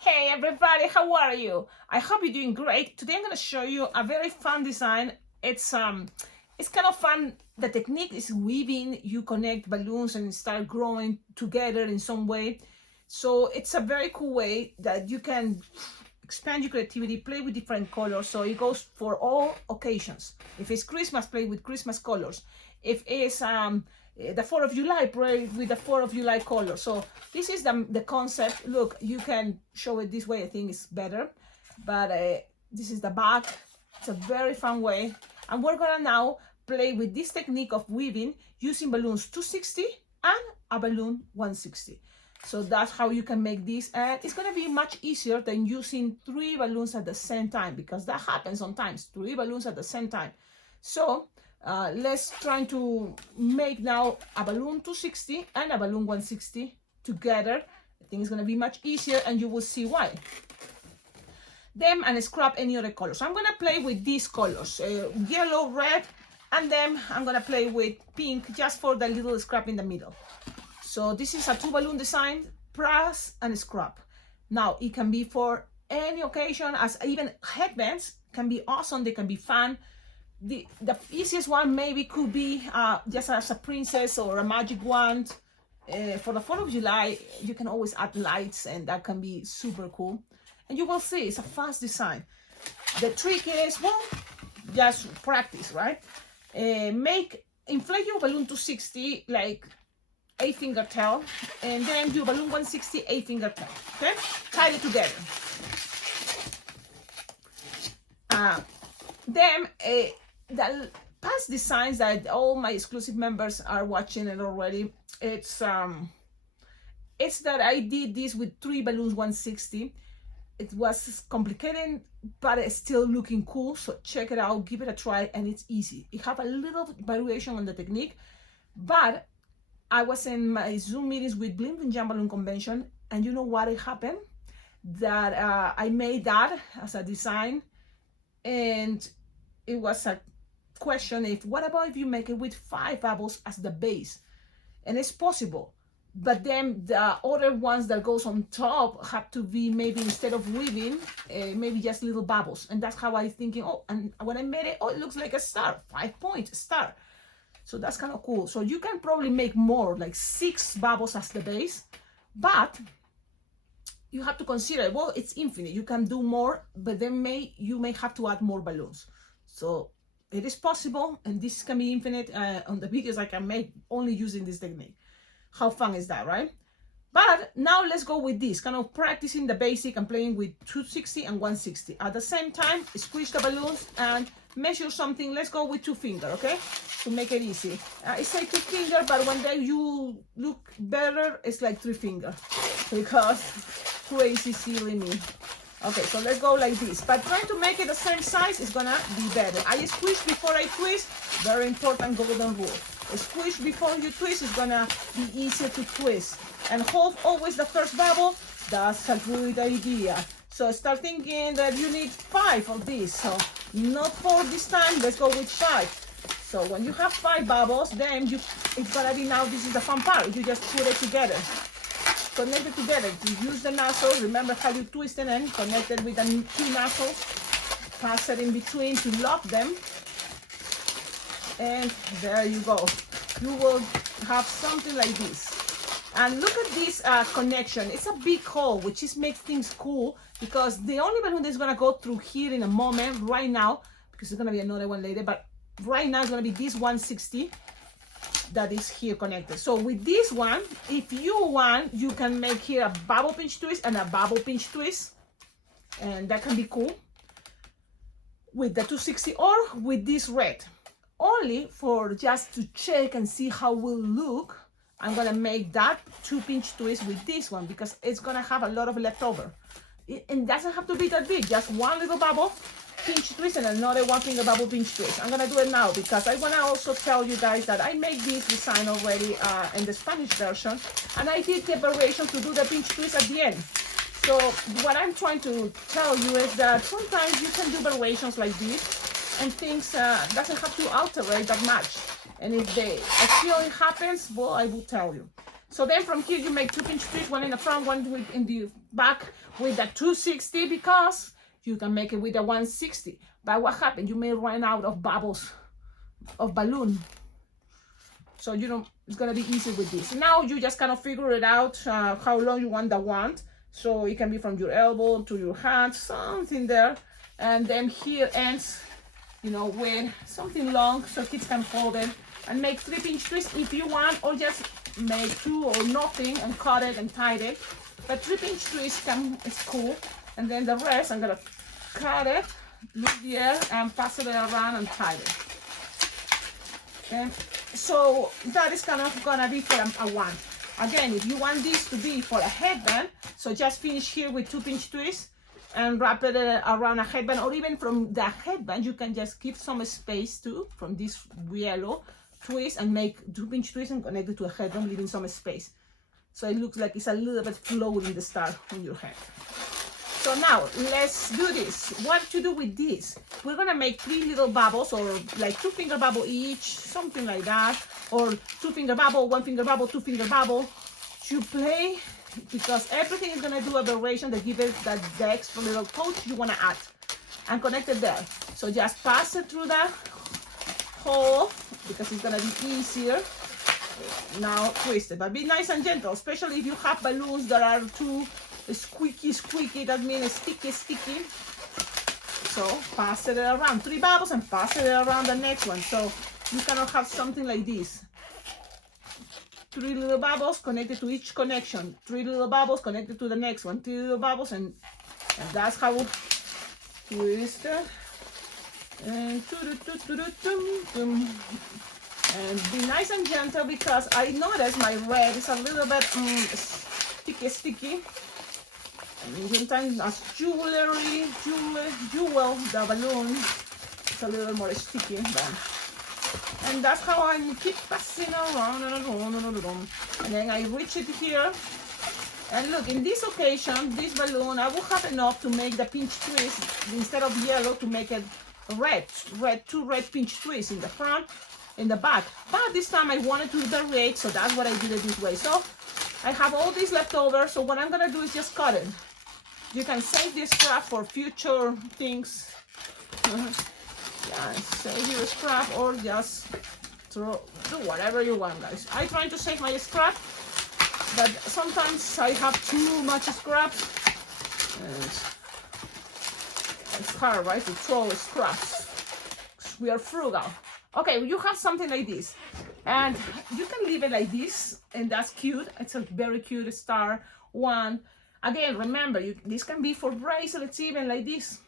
Hey everybody, how are you? I hope you're doing great. Today I'm going to show you a very fun design. It's kind of fun. The technique is weaving. You connect balloons and start growing together in some way. So it's a very cool way that you can expand your creativity, play with different colors. So it goes for all occasions. If it's Christmas, play with Christmas colors. If it's the 4th of July, play with the 4th of July color. So this is the concept. Look, you can show it this way. I think it's better. But this is the back. It's a very fun way. And we're gonna now play with this technique of weaving using balloons 260 and a balloon 160. So that's how you can make this, and it's gonna be much easier than using 3 balloons at the same time, because that happens sometimes, 3 balloons at the same time. So let's try to make now a balloon 260 and a balloon 160 together. I think it's gonna be much easier, and you will see why. Them and scrap any other colors. I'm gonna play with these colors, yellow, red, and then I'm gonna play with pink just for the little scrap in the middle. So this is a 2 balloon design, brass and scrap. Now it can be for any occasion, as even headbands can be awesome, they can be fun. The easiest one maybe could be just as a princess or a magic wand. For the 4th of July, you can always add lights, and that can be super cool. And you will see, it's a fast design. The trick is, well, just practice, right? Inflate your balloon 260 like 8-finger tail, and then do balloon 160 8-finger tail. Okay, tie it together. The past designs that all my exclusive members are watching it already. It's that I did this with 3 balloons 160. It was complicated, but it's still looking cool. So check it out, give it a try, and it's easy. It have a little variation on the technique, but I was in my Zoom meetings with Bling Bling Jam Balloon Convention, and you know what happened? That I made that as a design, and it was a question what about if you make it with 5 bubbles as the base? And it's possible, but then the other ones that goes on top have to be maybe, instead of weaving, maybe just little bubbles. And that's how I thinking, oh, and when I made it, oh, it looks like a star, 5-point star. So that's kind of cool. So you can probably make more, like 6 bubbles as the base, but you have to consider, well, it's infinite. You can do more, but then you may have to add more balloons. So it is possible, and this can be infinite. On the videos I can make only using this technique. How fun is that, right? But now let's go with this, kind of practicing the basic and playing with 260 and 160. At the same time, squish the balloons and measure something. Let's go with 2 fingers, okay? To make it easy. I say 2 fingers, but when you look better, it's like 3 fingers. Because crazy silly me. Okay, so let's go like this. But trying to make it the same size is gonna be better. I squish before I twist. Very important golden rule. Squish before you twist is gonna be easier to twist. And hold always the first bubble. That's a good idea. So start thinking that you need 5 of this. So not 4 this time, let's go with 5. So when you have 5 bubbles, then it's gonna be, now this is the fun part. You just put it together. Connect it together. You use the nozzle. Remember how you twist it and connect it with the 2 nozzles. Pass it in between to lock them. And there you go. You will have something like this. And look at this connection. It's a big hole, which is makes things cool, because the only balloon that's gonna go through here in a moment, right now, because there's gonna be another one later, but right now it's gonna be this 160 that is here connected. So with this one, if you want, you can make here a bubble pinch twist and a bubble pinch twist, and that can be cool with the 260 or with this red. Only for just to check and see how it will look, I'm gonna make that 2 pinch twist with this one, because it's gonna have a lot of leftover. It doesn't have to be that big, just 1 little bubble pinch twist and another 1-finger bubble pinch twist. I'm gonna do it now because I wanna also tell you guys that I made this design already in the Spanish version, and I did the variation to do the pinch twist at the end. So what I'm trying to tell you is that sometimes you can do variations like this, and things doesn't have to alter that much. And if a feeling happens, well, I will tell you. So then from here you make 2-pinch twists, one in the front, one in the back with the 260, because you can make it with a 160. But what happened? You may run out of bubbles of balloon. So you know it's gonna be easy with this. Now you just kind of figure it out how long you want the wand. So it can be from your elbow to your hand, something there. And then here ends, you know, with something long so kids can hold it and make 3-pinch twists if you want, or just make 2 or nothing and cut it and tie it. But 3-pinch twist is cool. And then the rest, I'm gonna cut it, loop the air, and pass it around and tie it. Okay. So that is kind of gonna be for a wand. Again, if you want this to be for a headband, so just finish here with 2-pinch twists and wrap it around a headband, or even from the headband, you can just keep some space too from this yellow twist and make 2-pinch twists and connect it to a headband, leaving some space. So it looks like it's a little bit floating the star on your head. So now let's do this. What to do with this? We're gonna make 3 little bubbles, or like 2-finger bubble each, something like that, or 2-finger bubble, 1-finger bubble, 2-finger bubble. You play, because everything is gonna do a variation that gives it that the extra little touch you wanna add, and connect it there. So just pass it through the hole because it's gonna be easier. Now twist it, but be nice and gentle, especially if you have balloons that are too squeaky, that means sticky. So pass it around, 3 bubbles, and pass it around the next one. So you cannot have something like this. 3 little bubbles connected to each connection, 3 little bubbles connected to the next one, 3 little bubbles, and that's how twist it. And and be nice and gentle, because I notice my red is a little bit sticky. And sometimes as jewel, the balloon is a little more sticky. And that's how I keep passing around and around. And then I reach it here. And look, in this occasion, this balloon, I will have enough to make the pinch twist, instead of yellow, to make it red, 2 red pinch twists in the front, in the back. But this time I wanted to variate, so that's what I did it this way. So I have all this left over, so what I'm gonna do is just cut it. You can save this scrap for future things. Yeah, save your scrap, or just do whatever you want, guys. I try to save my scrap, but sometimes I have too much scrap. And it's hard, right, to throw scraps. We are frugal. Okay, you have something like this, and you can leave it like this, and that's cute. It's a very cute star one. Again, remember, this can be for bracelets, even like this.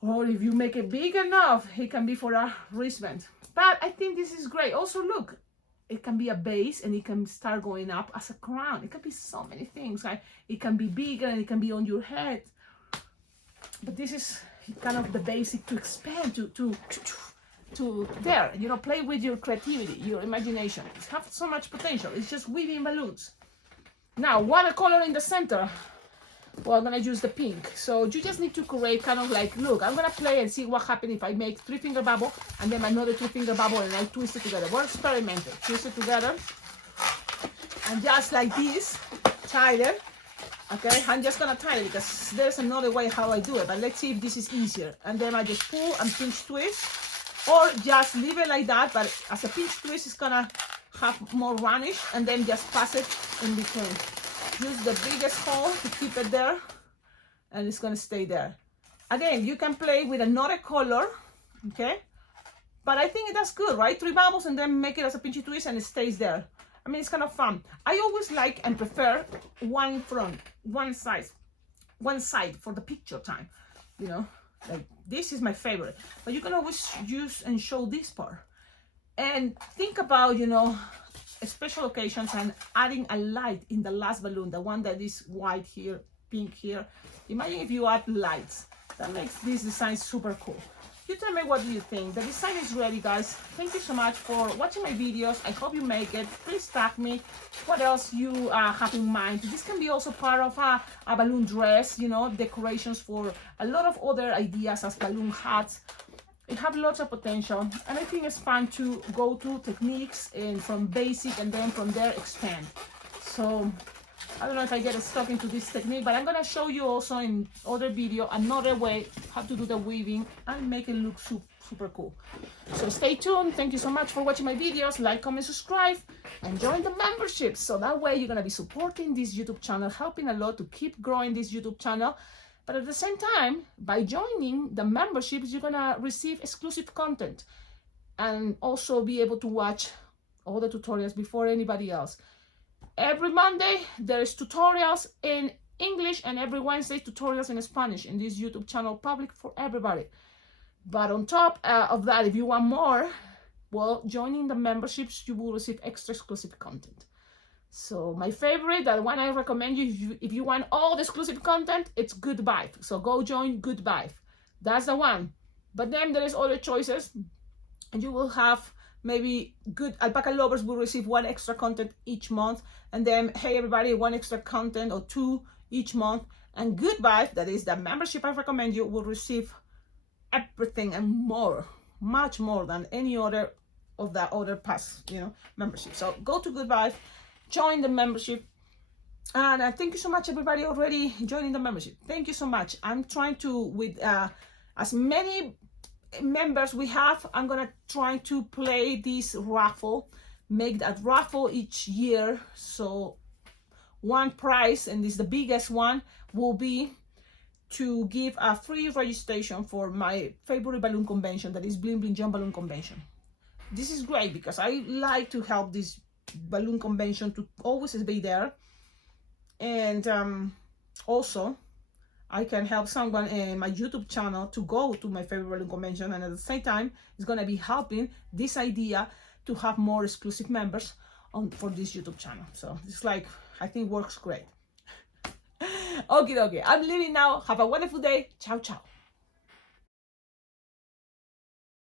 Or if you make it big enough, it can be for a wristband. But I think this is great. Also, look, it can be a base, and it can start going up as a crown. It can be so many things, right? It can be bigger, and it can be on your head. But this is kind of the basic to expand to there, you know, play with your creativity, your imagination. It has so much potential. It's just weaving balloons. Now, watercolor in the center. Well, I'm gonna use the pink. So you just need to create kind of like, look, I'm gonna play and see what happens if I make 3-finger bubble and then another 2-finger bubble, and I twist it together. We're experimenting. Twist it together. And just like this, tie it. Okay, I'm just gonna tie it because there's another way how I do it, but let's see if this is easier. And then I just pull and pinch twist, or just leave it like that, but as a pinch twist, it's gonna have more vanish, and then just pass it in between. Use the biggest hole to keep it there, and it's gonna stay there. Again, you can play with another color, okay? But I think that's good, right? 3 bubbles and then make it as a pinchy twist, and it stays there. I mean, it's kind of fun. I always like and prefer one front, one side for the picture time, you know? Like, this is my favorite. But you can always use and show this part. And think about, you know, special occasions and adding a light in the last balloon, the one that is white here, pink here. Imagine if you add lights. That makes this design super cool. You tell me, what do you think? The design is ready, guys. Thank you so much for watching my videos. I hope you make it. Please tag me what else you have in mind. This can be also part of a balloon dress, you know, decorations for a lot of other ideas as balloon hats. It have lots of potential, and I think it's fun to go through techniques and from basic and then from there expand. So I don't know if I get stuck into this technique, but I'm gonna show you also in other video another way how to do the weaving and make it look super cool. So stay tuned. Thank you so much for watching my videos. Like, comment, subscribe, and join the membership. So that way you're gonna be supporting this YouTube channel, helping a lot to keep growing this YouTube channel. But at the same time, by joining the memberships, you're gonna receive exclusive content and also be able to watch all the tutorials before anybody else. Every Monday, there's tutorials in English, and every Wednesday, tutorials in Spanish in this YouTube channel, public for everybody. But on top of that, if you want more, well, joining the memberships, you will receive extra exclusive content. So my favorite, the one I recommend you, if you want all the exclusive content, it's Good Vibe. So go join Good Vibe. That's the one. But then there is other choices, and you will have maybe Good Alpaca Lovers will receive one extra content each month, and then Hey Everybody, one extra content or two each month. And Good Vibe, that is the membership I recommend you, will receive everything and more, much more than any other of the other past, membership. So go to Good Vibe, join the membership, and thank you so much everybody already joining the membership. Thank you so much. I'm trying to, with as many members we have, I'm gonna try to play this raffle, make that raffle each year. So one prize, and this is the biggest one, will be to give a free registration for my favorite balloon convention, that is Bling Bling Jump Balloon Convention. This is great because I like to help this balloon convention to always be there, and also I can help someone in my YouTube channel to go to my favorite balloon convention, and at the same time it's going to be helping this idea to have more exclusive members for this YouTube channel. So it's like, I think works great. Okay, I'm leaving now. Have a wonderful day. Ciao, ciao.